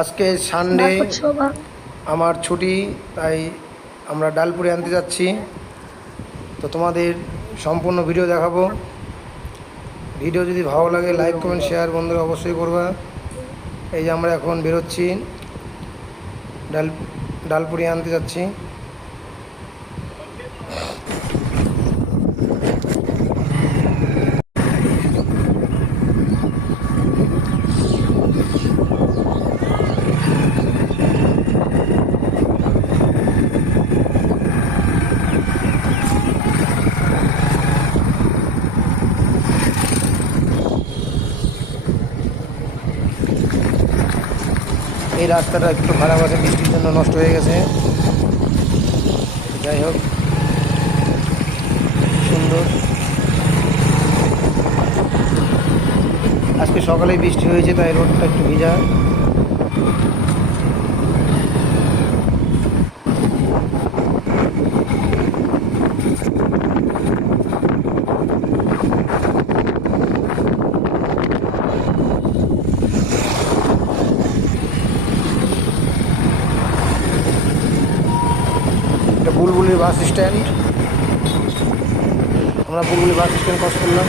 আজকে সানডে, আমার ছুটি, তাই আমরা ডালপুরি আনতে যাচ্ছি। তো তোমাদের সম্পূর্ণ ভিডিও দেখাবো। ভিডিও যদি ভালো লাগে লাইক কমেন্ট শেয়ার বন্ধুরা অবশ্যই করবা। এই যে আমরা এখন বেরোচ্ছি, ডালপুরি আনতে যাচ্ছি। এই রাস্তাটা একটু খারাপ আছে, বৃষ্টির জন্য নষ্ট হয়ে গেছে। যাই হোক, সুন্দর। আজকে সকালেই বৃষ্টি হয়েছে, তাই রোডটা একটু ভিজা। এটা বুলবুলি বাস স্ট্যান্ড। আমরা বুলবুলি বাস স্ট্যান্ড ক্রস করলাম।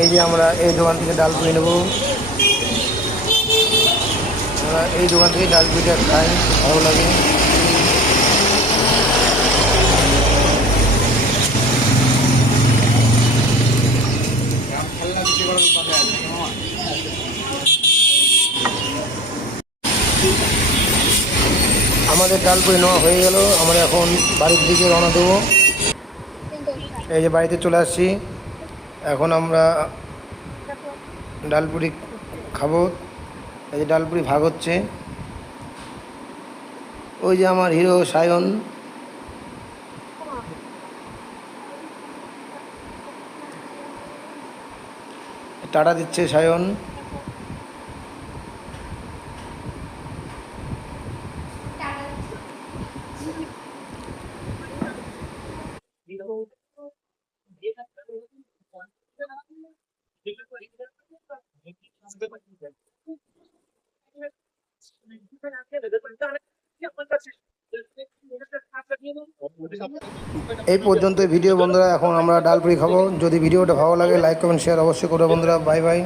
এই যে আমরা এই দোকান থেকে ডালপুরি নেব। আমরা এই দোকান থেকে ডালপুরিটা খাই, ভালো লাগে। আমাদের ডালপুরি নেওয়া হয়ে গেল। আমরা এখন বাড়ির দিকে রওনা দেবো। এই যে বাড়িতে চলে আসছি। এখন আমরা ডালপুরি খাবো। এই যে ডালপুরি ভাগ হচ্ছে। ওই যে আমার হিরো সায়ন, টাটা দিচ্ছে সায়ন। এই পর্যন্ত ভিডিও বন্ধুরা। এখন আমরা ডালপুরি খাবো। যদি ভিডিওটা ভালো লাগে লাইক কমেন্ট শেয়ার অবশ্যই করো বন্ধুরা। Bye bye.